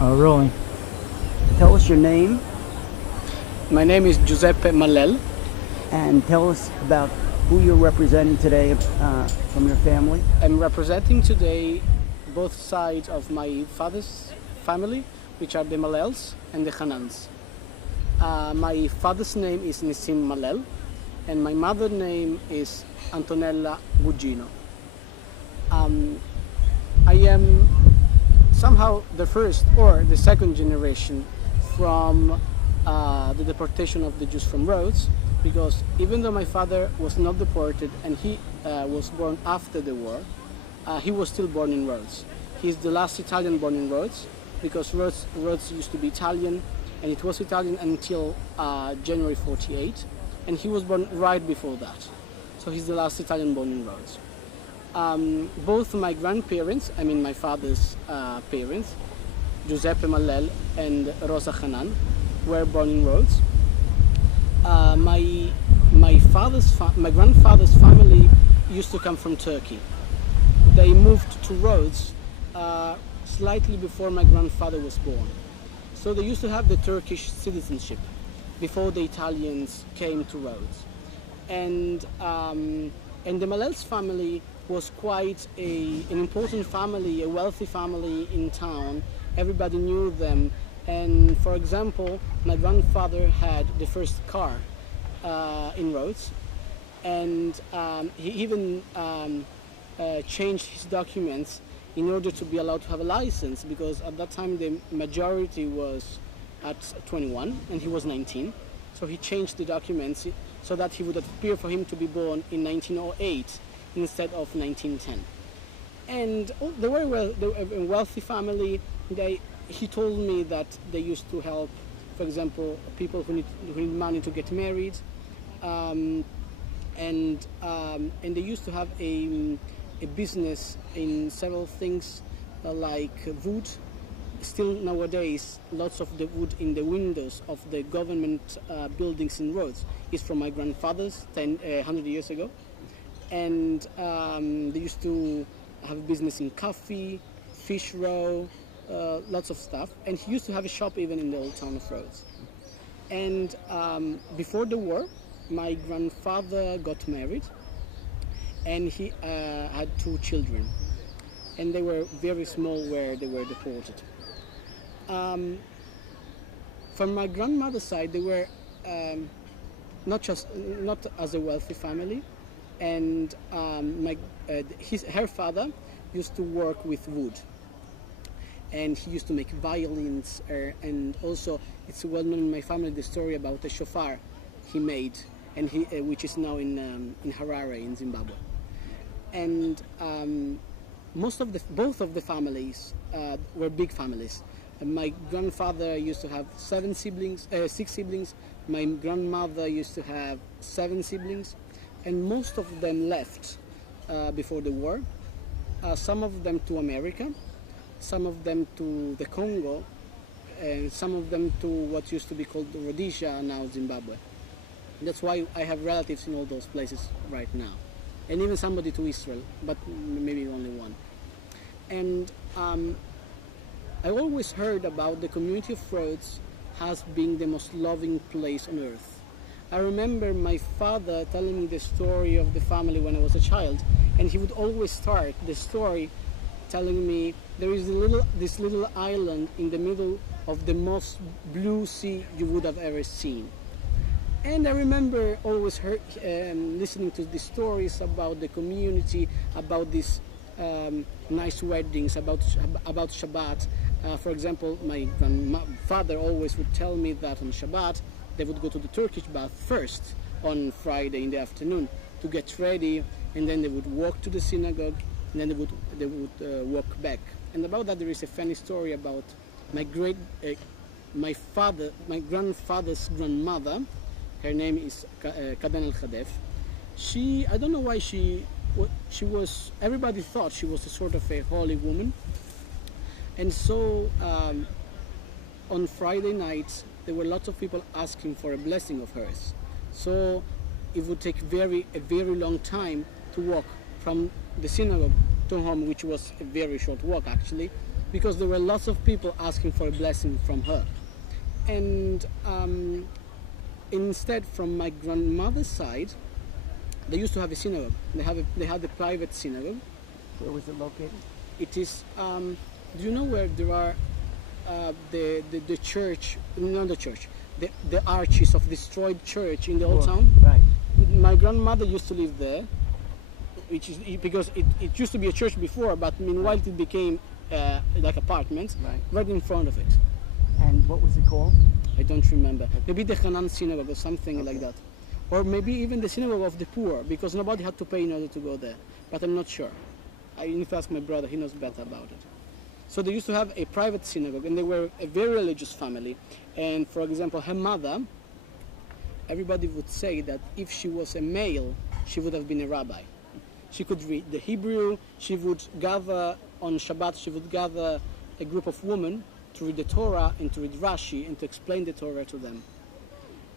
Rolling. Tell us your name My name is Giuseppe Mallel. and tell us about who you're representing today from your family. I'm representing today both sides of my father's family, which are the Mallels and the Hanans. My father's name is Nissim Mallel, and my mother's name is Antonella Gugino. I am somehow the first or the second generation from the deportation of the Jews from Rhodes, because even though my father was not deported and he was born after the war, he was still born in Rhodes. He's the last Italian born in Rhodes, because Rhodes used to be Italian, and it was Italian until January 48, and he was born right before that. So he's the last Italian born in Rhodes. Both my grandparents, I mean my father's parents, Giuseppe Mallel and Rosa Hanan, were born in Rhodes. My grandfather's family used to come from Turkey. They moved to Rhodes slightly before my grandfather was born. So they used to have the Turkish citizenship before the Italians came to Rhodes. And the Mallel's family was quite an important family, a wealthy family in town. Everybody knew them. And for example, my grandfather had the first car in Rhodes, and he even changed his documents in order to be allowed to have a license, because at that time the majority was at 21 and he was 19. So he changed the documents so that he would appear for him to be born in 1908 instead of 1910. And they were a wealthy family. He told me that they used to help, for example, people who need money to get married, and they used to have a business in several things like wood. Still nowadays, lots of the wood in the windows of the government buildings in Rhodes is from my grandfather's 100 years ago. And they used to have business in coffee, fish roe, lots of stuff. And he used to have a shop even in the old town of Rhodes. And before the war, my grandfather got married, and he had 2 children. And they were very small where they were deported. From my grandmother's side, they were not as a wealthy family, and her father used to work with wood, and he used to make violins, and also it's well known in my family the story about a shofar he made, and which is now in Harare in Zimbabwe. And both of the families were big families. My grandfather used to have 6 siblings. My grandmother used to have 7 siblings, and most of them left before the war. Some of them to America, some of them to the Congo, and some of them to what used to be called Rhodesia, now Zimbabwe. That's why I have relatives in all those places right now, and even somebody to Israel, but maybe only one. And I always heard about the community of Rhodes as being the most loving place on earth. I remember my father telling me the story of the family when I was a child, and he would always start the story telling me there is this little island in the middle of the most blue sea you would have ever seen. And I remember always listening to the stories about the community, about these nice weddings, about Shabbat. For example, my grandfather always would tell me that on Shabbat they would go to the Turkish bath first on Friday in the afternoon to get ready, and then they would walk to the synagogue, and then they would walk back. And about that there is a funny story about my grandfather's grandmother. Her name is Kaden El-Khadef. I don't know why everybody thought she was a sort of a holy woman. And so on Friday nights, there were lots of people asking for a blessing of hers. So it would take a very long time to walk from the synagogue to home, which was a very short walk actually, because there were lots of people asking for a blessing from her. And instead, from my grandmother's side, they used to have a synagogue. They had a private synagogue. Where was it located? It is. Do you know where there are the church? Not the church. The arches of destroyed church in the old town. Right. My grandmother used to live there, which is because it used to be a church before, but meanwhile it became like apartments right in front of it. And what was it called? I don't remember. Maybe the Hanan synagogue or something like that. Or maybe even the synagogue of the poor, because nobody had to pay in order to go there. But I'm not sure. I need to ask my brother, he knows better about it. So they used to have a private synagogue, and they were a very religious family. And for example, her mother, everybody would say that if she was a male, she would have been a rabbi. She could read the Hebrew, she would gather on Shabbat, she would gather a group of women to read the Torah and to read Rashi and to explain the Torah to them.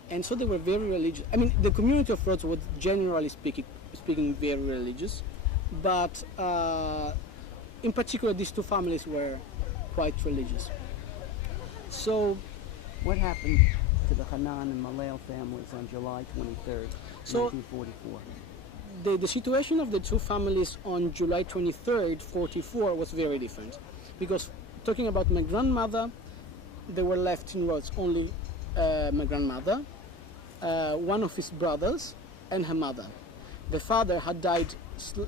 And so they were very religious. I mean, the community of Rhodes was generally speaking very religious, but in particular these two families were quite religious. So what happened to the Hanan and Mallel families on July 23rd, 1944? The situation of the two families on July 23rd, 44 was very different. Because talking about my grandmother, they were left in Rhodes only my grandmother, one of his brothers, and her mother. The father had died 2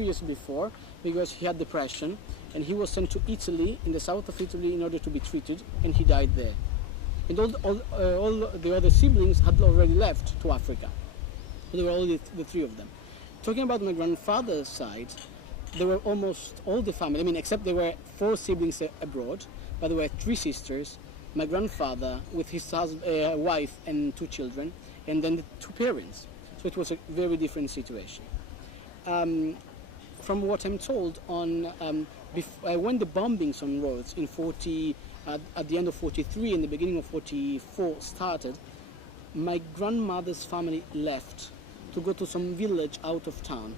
years before, because he had depression, and he was sent to Italy, in the south of Italy, in order to be treated, and he died there. And all the other siblings had already left to Africa. There were only the three of them. Talking about my grandfather's side, there were almost all the family, I mean, except there were 4 siblings abroad, but there were 3 sisters, my grandfather with his wife and 2 children, and then the 2 parents. So it was a very different situation. From what I'm told, when the bombings on Rhodes at the end of 43 and the beginning of 44 started, my grandmother's family left to go to some village out of town.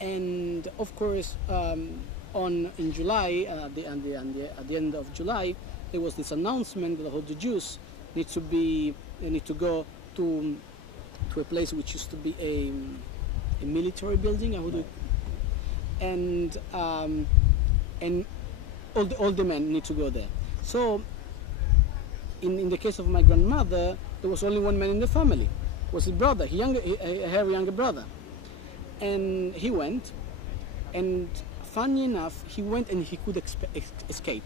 And of course, in July, at the end of July, there was this announcement that all the Jews need to go to a place which used to be a military building, and all the men need to go there. So, in the case of my grandmother, there was only one man in the family. It was his brother, her younger brother. And he went, and funny enough, he went and he could escape.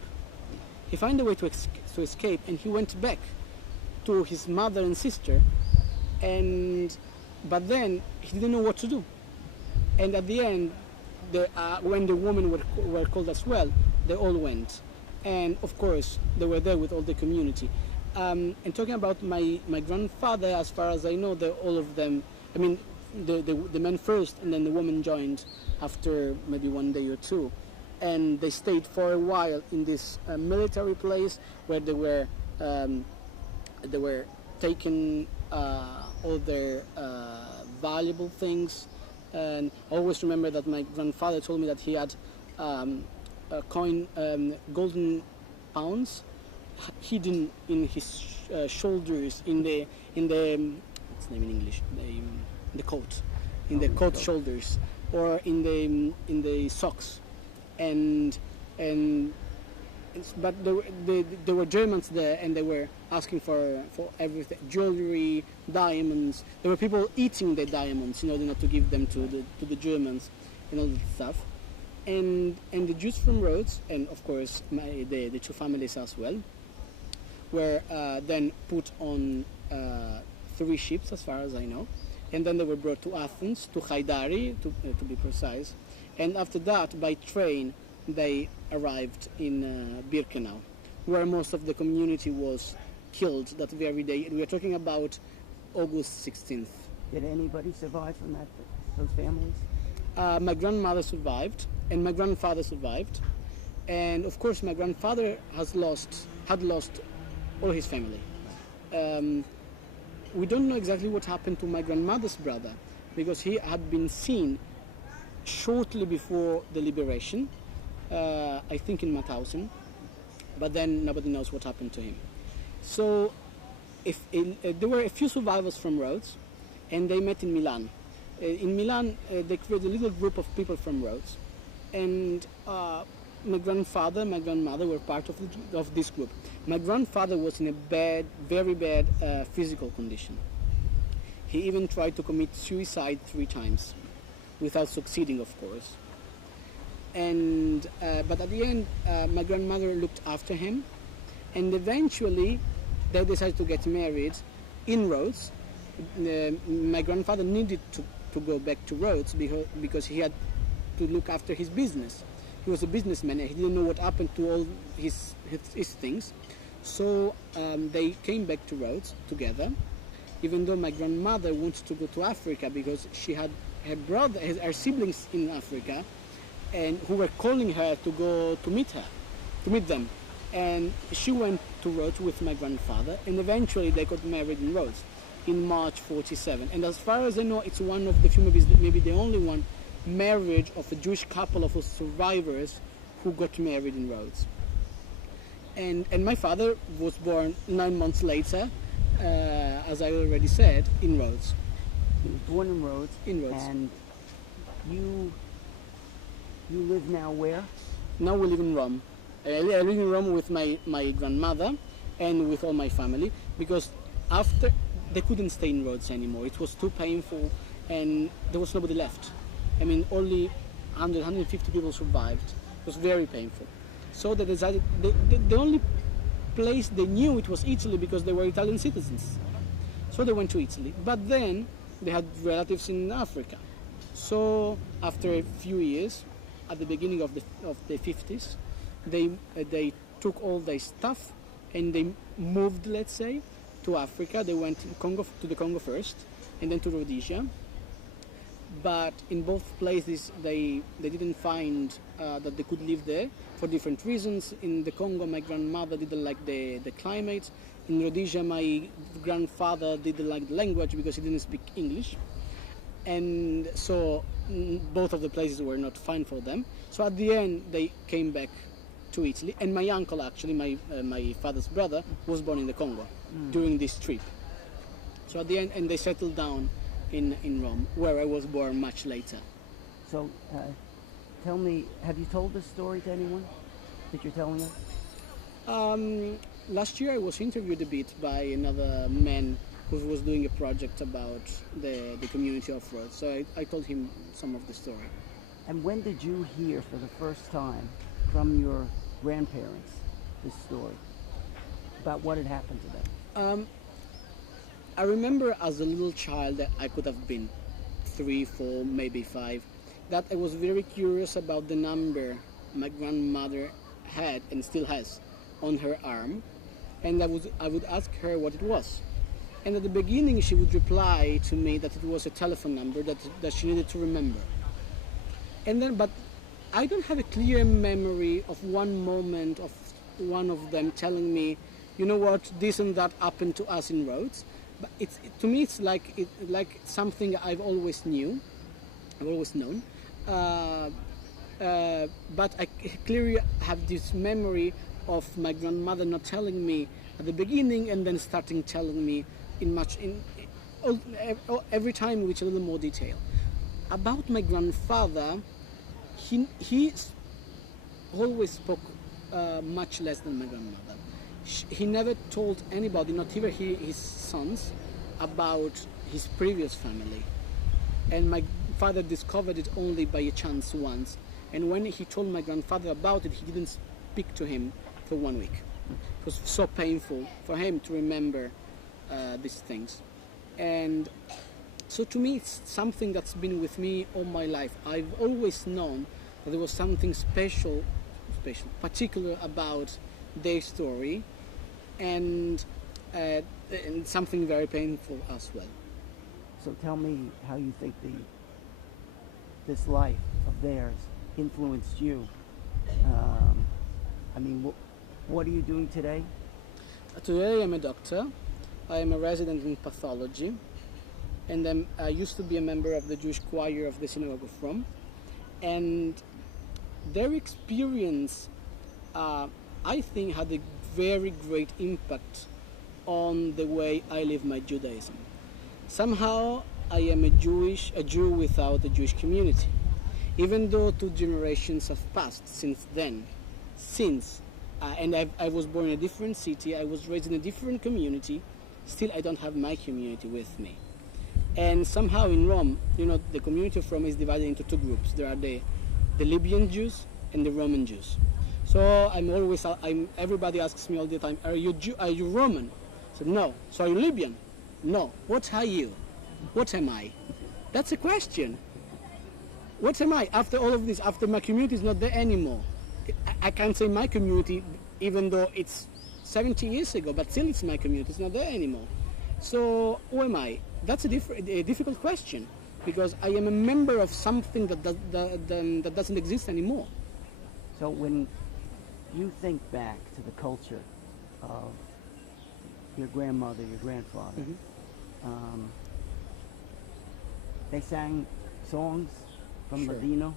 He found a way to escape, and he went back to his mother and sister, but then he didn't know what to do. And at the end, when the women were called as well, they all went. And of course, they were there with all the community. And talking about my grandfather, as far as I know, all of them, I mean, the men first, and then the women joined after maybe 1 day or 2. And they stayed for a while in this military place where they were taking all their valuable things. And I always remember that my grandfather told me that he had golden pounds hidden in his shoulders, in the what's the name in English? The coat, in the coat shoulders, or in the socks, but there were Germans there, and they were asking for everything, jewelry, diamonds. There were people eating the diamonds in order not to give them to the Germans, and all that stuff. And the Jews from Rhodes, and of course the 2 families as well, were then put on 3 ships, as far as I know, and then they were brought to Athens, to Haidari, to be precise, and after that, by train, they arrived in Birkenau, where most of the community was killed that very day. We are talking about August 16th. Did anybody survive from those families? My grandmother survived, and my grandfather survived, and of course my grandfather had lost all his family. We don't know exactly what happened to my grandmother's brother, because he had been seen shortly before the liberation, I think in Mauthausen, but then nobody knows what happened to him. So there were a few survivors from Rhodes, and they met in Milan. In Milan, they created a little group of people from Rhodes, and my grandfather, my grandmother were part of this group. My grandfather was in a bad, very bad physical condition. He even tried to commit suicide 3 times, without succeeding, of course. And but at the end, my grandmother looked after him, and eventually they decided to get married in Rhodes. My grandfather needed to go back to Rhodes because he had to look after his business. He was a businessman and he didn't know what happened to all his things. So they came back to Rhodes together, even though my grandmother wanted to go to Africa because she had her siblings in Africa, and who were calling her to go to meet them. And she went to Rhodes with my grandfather, and eventually they got married in Rhodes in March 47. And as far as I know, it's one of the few, maybe the only one, marriage of a Jewish couple of survivors who got married in Rhodes. And my father was born 9 months later, as I already said, in Rhodes. He was born in Rhodes. In Rhodes. And you live now where? Now we live in Rome. I live in Rome with my grandmother and with all my family, because after they couldn't stay in Rhodes anymore. It was too painful and there was nobody left. I mean, only 150 people survived. It was very painful. So they decided, the only place they knew it was Italy because they were Italian citizens. So they went to Italy. But then they had relatives in Africa. So after a few years, at the beginning of the 50s, they took all their stuff and they moved, let's say, to Africa. They went to the Congo first, and then to Rhodesia. But in both places, they didn't find that they could live there for different reasons. In the Congo, my grandmother didn't like the climate. In Rhodesia, my grandfather didn't like the language because he didn't speak English. And so both of the places were not fine for them. So at the end, they came back to Italy. And my uncle, actually, my father's brother, was born in the Congo during this trip. So at the end, and they settled down in Rome, where I was born much later. So tell me, have you told this story to anyone that you're telling us? Last year I was interviewed a bit by another man who was doing a project about the community of Rhodes. So I told him some of the story. And when did you hear for the first time from your grandparents this story about what had happened to them? I remember as a little child, that I could have been 3, 4, maybe 5, that I was very curious about the number my grandmother had and still has on her arm, and I would ask her what it was. And at the beginning she would reply to me that it was a telephone number that she needed to remember. And then, but I don't have a clear memory of one moment of one of them telling me, you know what, this and that happened to us in Rhodes. But to me it's like something I've always known. But I clearly have this memory of my grandmother not telling me at the beginning and then starting telling me every time with a little more detail. About my grandfather, he always spoke much less than my grandmother. He never told anybody, not even his sons, about his previous family. And my father discovered it only by a chance once. And when he told my grandfather about it, he didn't speak to him for 1 week. It was so painful for him to remember these things. And so to me, it's something that's been with me all my life. I've always known that there was something special, particular about their story, and something very painful as well. So tell me how you think this life of theirs influenced you. I mean, what are you doing today? Today I'm a doctor. I am a resident in pathology, and I used to be a member of the Jewish choir of the Synagogue of Rome. And their experience, I think, had a very great impact on the way I live my Judaism. Somehow, I am a Jew without a Jewish community. Even though 2 generations have passed since then, and I was born in a different city, I was raised in a different community, still I don't have my community with me. And somehow in Rome, the community of Rome is divided into 2 groups. There are the Libyan Jews and the Roman Jews. So everybody asks me all the time, are you Roman? I said, no. So are you Libyan? No. What are you? What am I? That's a question. What am I after all of this, after my community is not there anymore? I can't say my community, even though it's 70 years ago, but still it's my community, it's not there anymore. So who am I? That's a difficult question, because I am a member of something that doesn't exist anymore. So when you think back to the culture of your grandmother, your grandfather, they sang songs from Sure. Ladino?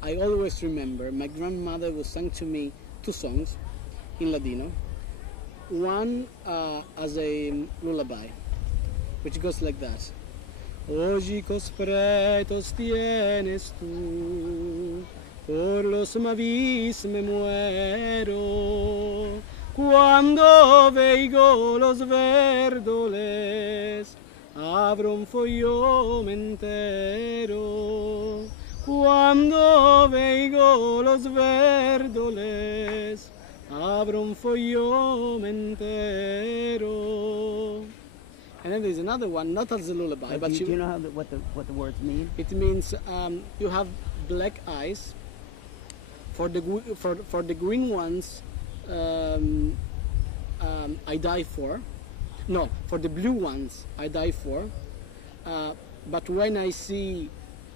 I always remember my grandmother would sing to me 2 songs in Ladino. One as a lullaby, which goes like that. Hoy cos pretos tienes tú, por los mavis me muero, cuando veigo los verdoles, abro un follón entero. Cuando veigo los verdoles, abro un follón entero. And then there's another one, not as a lullaby, but do you know what the words mean? it means you have black eyes. For the green ones, I die for. No, for the blue ones, I die for. But when I see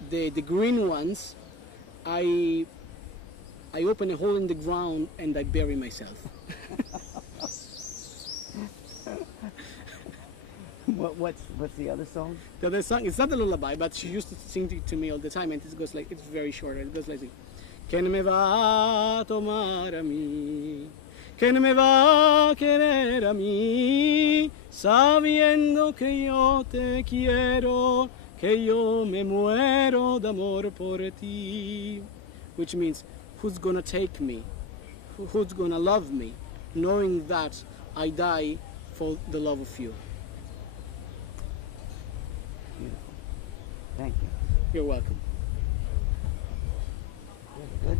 the green ones, I open a hole in the ground and I bury myself. What's the other song? The other song, it's not a lullaby, but she used to sing it to me all the time, and it goes like, it's very short. It goes like this. Que no me va a tomar a mí, que no me va a querer a mí, sabiendo que yo te quiero, que yo me muero de amor por ti. Which means, who's gonna take me? Who's gonna love me? Knowing that I die for the love of you. Beautiful. Thank you. You're welcome. Good.